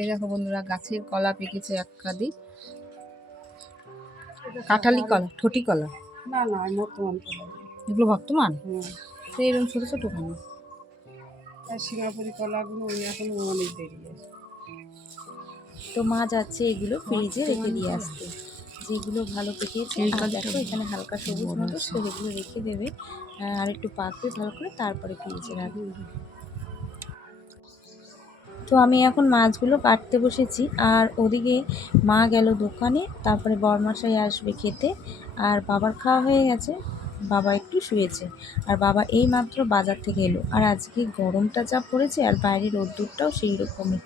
এই দেখো বন্ধুরা গাছের কলা পেকেছে এক কাদি কাঁঠালি কলা ঠোঁটি কলা। না না বর্তমান এগুলো বর্তমান? তো এরকম ছোটো ছোটো কেন? আর সিঙ্গাপুরি কলাগুলো ওই এখন অনেক দেরি তো মা যাচ্ছে এগুলো ফ্রিজে রেখে দিয়ে আসতে। যেগুলো ভালো পেকেছে দেখো এখানে হালকা সবুজ মতো সেগুলো রেখে দেবে। আর একটু পাকবে ভালো করে তারপরে ফ্রিজে রাখবে। তো আমি এখন মাছগুলো কাটতে বসেছি। আর ওদিকে মা গেল দোকানে, তারপরে বরমাশাই আসবে খেতে। আর বাবার খাওয়া হয়ে গেছে। বাবা একটু শুয়েছে। আর বাবা এই মাত্র বাজার থেকে এলো। আর আজকে গরমটা যা পড়েছে, আর বাইরের রোদ্দুরটাও সেই রকমই।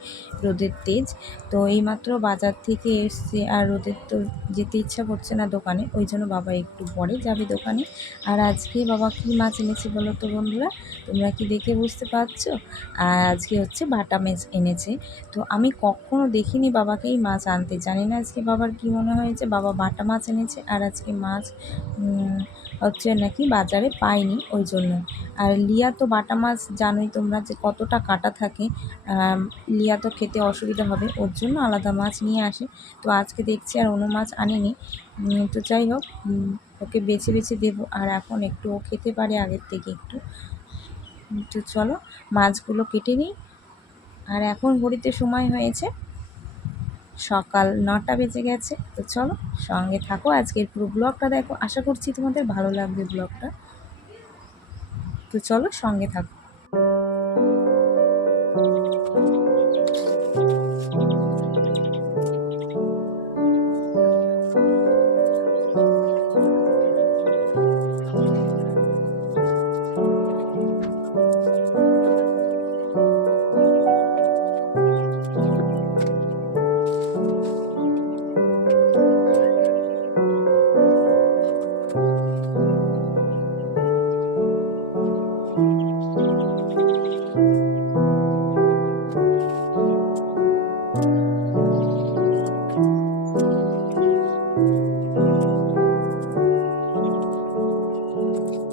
রোদের তেজ। তো এইমাত্র বাজার থেকে এসছে, আর রোদের তো যেতে ইচ্ছা করছে না দোকানে। ওই জন্য বাবা একটু পরে যাবে দোকানে। আর আজকে বাবা কী মাছ এনেছে বলো তো বন্ধুরা? তোমরা কি দেখে বুঝতে পারছ? আর আজকে হচ্ছে বাটা মাছ এনেছে। তো আমি কখনো দেখিনি বাবাকে এই মাছ আনতে। জানি না আজকে বাবার কি মনে হয়েছে। বাবা বাটা মাছ এনেছে, আর আজকে মাছ হচ্ছে নাকি বাজারে পাইনি ওই জন্য। আর লিয়া তো বাটা মাছ জানোই তোমরা যে কতটা কাটা থাকে। লিয়া তো খেতে অসুবিধা হবে, ওর জন্য আলাদা মাছ নিয়ে আসে। তো আজকে দেখছি আর অন্য মাছ আনেনি। তো যাই হোক ওকে বেছে বেছে দেবো। আর এখন একটু ও খেতে পারে আগের থেকে একটু। তো চলো, মাছগুলো কেটে নিই। আর এখন ঘড়িতে সময় হয়েছে সকাল নটা বেজে গেছে। তো চলো সঙ্গে থাকো। আজকের পুরো ব্লগটা দেখো। আশা করছি তোমাদের ভালো লাগবে ব্লগটা। তো চলো সঙ্গে থাকো।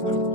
Amen.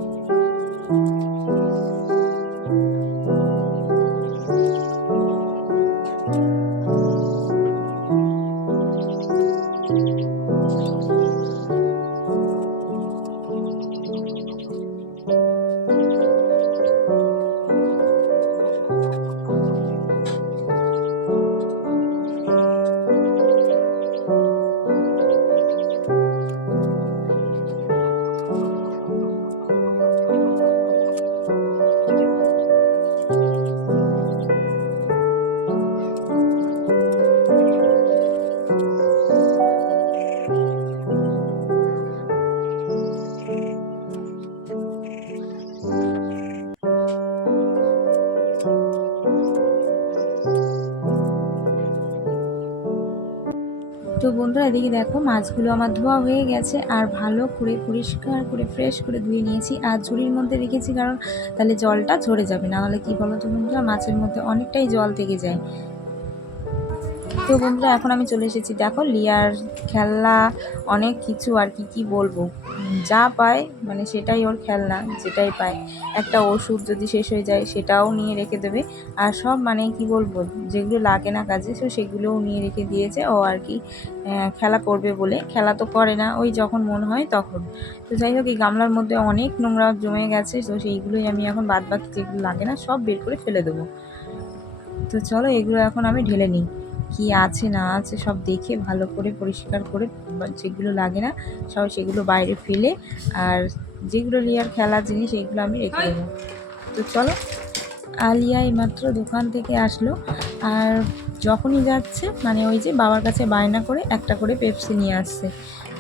তো বন্ধুরা, এদিকে দেখো মাছগুলো আমার ধোয়া হয়ে গেছে আর ভালো করে পরিষ্কার করে ফ্রেশ করে ধুয়ে নিয়েছি আর ঝুড়ির মধ্যে রেখেছি কারণ তাহলে জলটা ঝরে যাবে। না হলে কি বলো তো বন্ধুরা, মাছের মধ্যে অনেকটাই জল থেকে যায়। তো বন্ধুরা, এখন আমি চলে এসেছি। দেখো, লিয়ার খেলা অনেক কিছু আর কি কি বলব? যা পায় মানে সেটাই ওর খেলনা, যেটাই পায়। একটা ওষুধ যদি শেষ হয়ে যায়, সেটাও নিয়ে রেখে দেবে। আর সব মানে কি বলব, যেগুলো লাগে না কাজে তো সেগুলোও নিয়ে রেখে দিয়েছে। ও আর কি খেলা করবে বলে। খেলা তো করে না, ওই যখন মন হয় তখন। তো যাই হোক, এই গামলার মধ্যে অনেক নোংরা জমে গেছে, তো সেইগুলোই আমি এখন বাদ বাকি যেগুলো লাগে না, সব বের করে ফেলে দেবো। তো চলো, এগুলো এখন আমি ঢেলে নিই। কি আছে, না আছে, সব দেখে ভালো করে পরিষ্কার করে যেগুলো লাগে না, সব সেগুলো বাইরে ফেলে আর যেগুলো লিয়ার খেলার জিনিস এইগুলো আমি রেখে দেবো। তো চলো, আলিয়া এইমাত্র দোকান থেকে আসলো আর যখনই যাচ্ছে মানে ওই যে বাবার কাছে বায়না করে একটা করে পেপসি নিয়ে আসছে।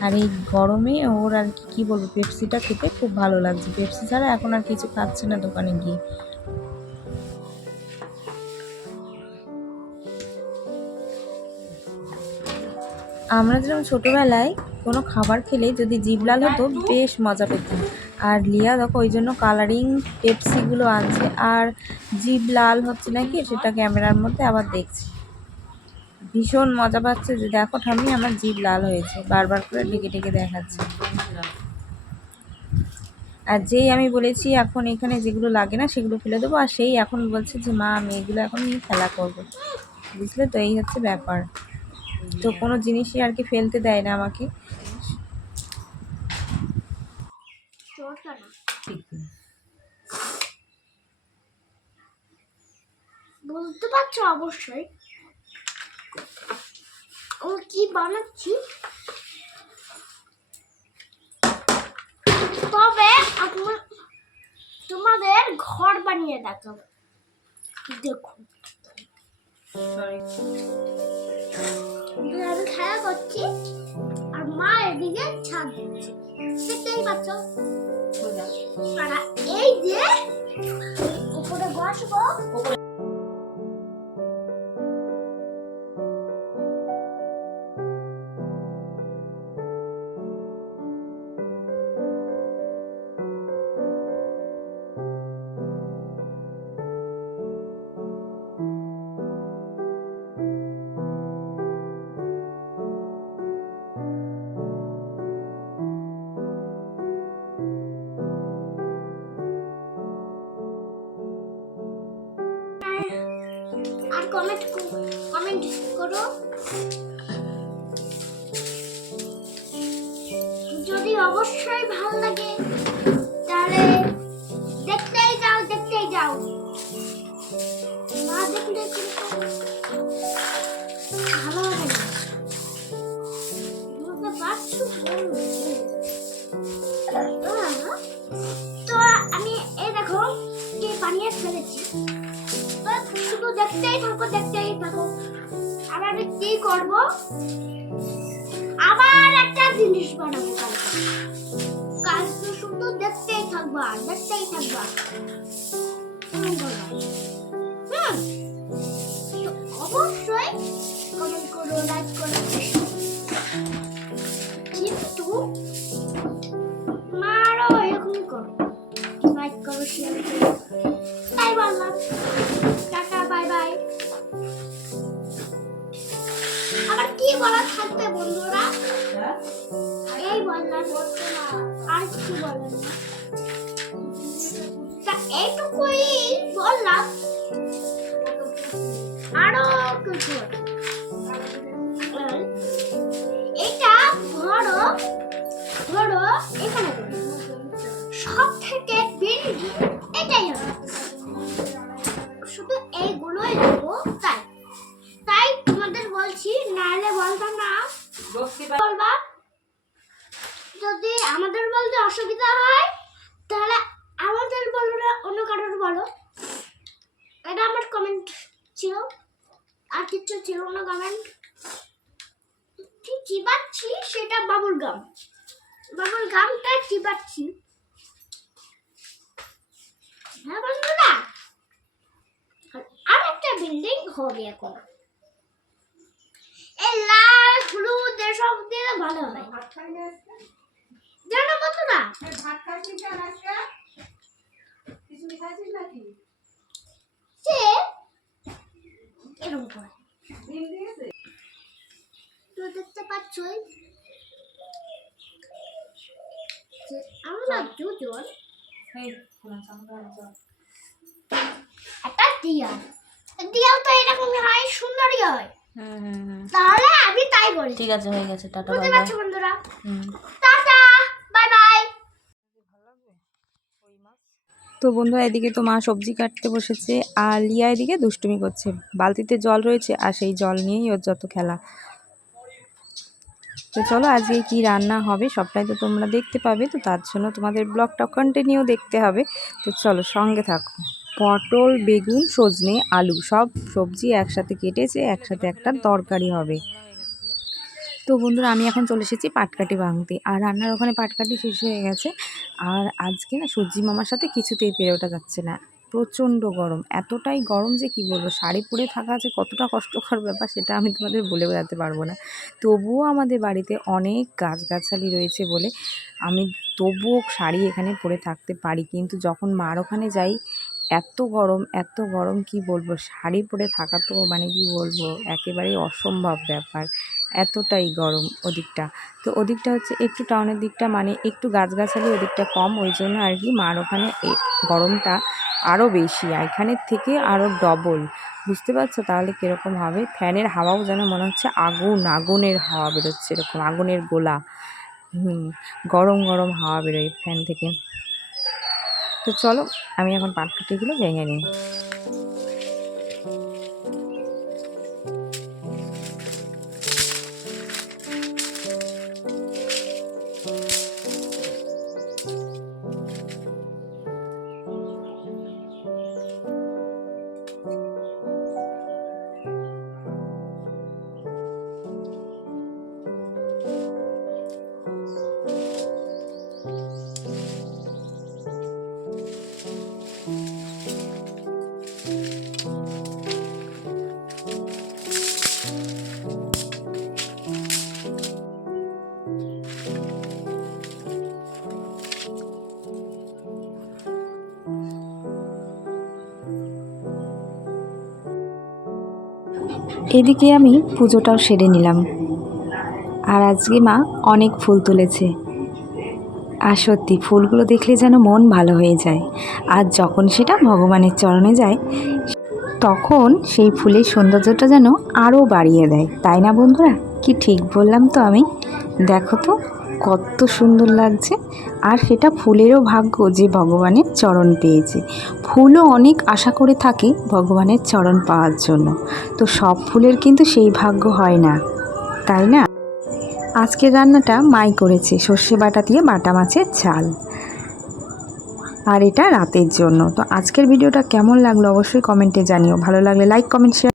আর এই গরমে ওর আর কী বলব, পেপসিটা খেতে খুব ভালো লাগছে। পেপসি ছাড়া এখন আর কিছু খাচ্ছে না দোকানে গিয়ে। আমরা যেরকম ছোটোবেলায় কোনো খাবার খেলে যদি জিভ লাল হতো, বেশ মজা পেতাম। আর লিয়া দেখো, ওই জন্য কালারিং পেপসিগুলো আনছে। আর জিভ লাল হচ্ছে নাকি, সেটা ক্যামেরার মধ্যে আবার দেখছি। ভীষণ মজা পাচ্ছে যে দেখো ঠাম্মি, আমার জিভ লাল হয়েছে। বারবার করে ডেকে ডেকে দেখাচ্ছে। আর যেই আমি বলেছি, এখন এখানে যেগুলো লাগে না, সেগুলো ফেলে দেবো। আর সেই এখন বলছে যে, মা, আমি এগুলো এখন নিয়ে খেলা করব। বুঝলে? তো এই হচ্ছে ব্যাপার। তো কোনো জিনিসই আর কি ফেলতে দেয় না আমাকে। বলতে পারছ অবশ্যই। ও কি বানাচ্ছি? তবে আপনার তোমাদের ঘর বানিয়ে দেখাবো। দেখুন। আমি খেলা করছি আর মা এদিকে ছাদ দিচ্ছে। দেখতেই পাচ্ছ? আর এই যে উপরে বসবো। কমেন্ট কমেন্ট করো। যদি অবশ্যই ভালো লাগে, তাহলে দেখতেই যাও দেখতেই যাও। না দেখলে কিন্তু করব? আবার একটা জিনিস বানাবো কালকে। তো শুধু দেখতেই থাকব আর দেখতেই থাকব হুম। আবার কি বলা থাকবে বন্ধুরা? এই বললাম আর কি বলেন না এইটুকুই বললাম। আরও কিছু এটা ধরো ধরো এখানে সব থেকে বেশি এটাই হবে। কিছু ছিল না কি চিবাচ্ছি সেটা বাবুর গাম। বাবুর গামটা চিবাচ্ছি হ্যাঁ বন্ধুরা? আর একটা বিল্ডিং হবে এখন। এই লাল, হলুদ, এসব দিলে ভালো হয়। জানো বন্ধুরা? ভাত খাইছিস কেন আজকে? খিচুড়ি খাইছিস নাকি? সে এরকম করে ডিম দিয়েছে? তো যে আমরা দুজন। একটা দিয়াল। দিয়াল তো এরকমই হয় সুন্দরই হয়। হুম হুম হুম তাহলে আমি তাই বলি। ঠিক আছে হয়ে গেছে টাটা বুঝতে পারছ বন্ধুরা? টাটা বাই বাই তো বন্ধুরা এদিকে তো মা সবজি কাটতে বসেছে আর লিয়া এদিকে দুষ্টুমি করছে। বালতিতে জল রয়েছে আর সেই জল নিয়েই ওর যত খেলা। তো চলো আজকে কি রান্না হবে সবটাই তো তোমরা দেখতে পাবে, তো তার জন্য তোমাদের ব্লগটা কন্টিনিউ দেখতে হবে। তো চলো সঙ্গে থাকো। পটল, বেগুন, সজনে, আলু সব সবজি একসাথে কেটেছে, একসাথে একটা তরকারি হবে। তো বন্ধুরা, আমি এখন চলে এসেছি পাটকাঠি ভাঙতে। আর রান্নার ওখানে পাটকাঠি শেষ হয়ে গেছে। আর আজকে না সবজি মামার সাথে কিছুতেই পেরে ওঠা যাচ্ছে না। প্রচণ্ড গরম। এতটাই গরম যে কি বলব, শাড়ি পরে থাকা যে কতটা কষ্টকর ব্যাপার সেটা আমি তোমাদের বলে বোঝাতে পারব না। তবুও আমাদের বাড়িতে অনেক গাছগাছালি রয়েছে বলে আমি তবুও শাড়ি এখানে পরে থাকতে পারি। কিন্তু যখন মার ওখানে যাই, এত গরম এত গরম কি বলব? শাড়ি পরে থাকা তো মানে কি বলব? একেবারেই অসম্ভব ব্যাপার। এতটাই গরম ওদিকটা। তো ওদিকটা হচ্ছে একটু টাউনের দিকটা মানে একটু গাছগাছালি ওদিকটা কম, ওই জন্য আর কি মার ওখানে গরমটা আরও বেশি এখানের থেকে আরও ডবল বুঝতে পারছ? তাহলে কীরকম হবে? ফ্যানের হাওয়াও যেন মনে হচ্ছে আগুন, আগুনের হাওয়া বেরোচ্ছে এরকম, আগুনের গোলা। হুম, গরম গরম হাওয়া বেরোয় ফ্যান থেকে। তো চলো, আমি এখন পাটকাটিগুলো ভেঙে নিই। এদিকে আমি পুজোটাও সেরে নিলাম। আর আজকে মা অনেক ফুল তুলেছে। আর সত্যি, ফুলগুলো দেখলে যেন মন ভালো হয়ে যায়। আর যখন সেটা ভগবানের চরণে যায়, তখন সেই ফুলের সৌন্দর্যটা যেন আরও বাড়িয়ে দেয়। তাই না বন্ধুরা? কি ঠিক বললাম তো আমি? দেখো তো। কত সুন্দর লাগছে। আর সেটা ফুলেরও ভাগ্য যে ভগবানের চরণ পেয়েছে। ফুলও অনেক আশা করে থাকে ভগবানের চরণ পাওয়ার জন্য। তো সব ফুলের কিন্তু সেই ভাগ্য হয় না। তাই না? আজকের রান্নাটা মাই করেছে, সর্ষে বাটা দিয়ে বাটা মাছের ঝাল। আর এটা রাতের জন্য। তো আজকের ভিডিওটা কেমন লাগল অবশ্যই কমেন্টে জানিও। ভালো লাগলে লাইক কমেন্ট শেয়ার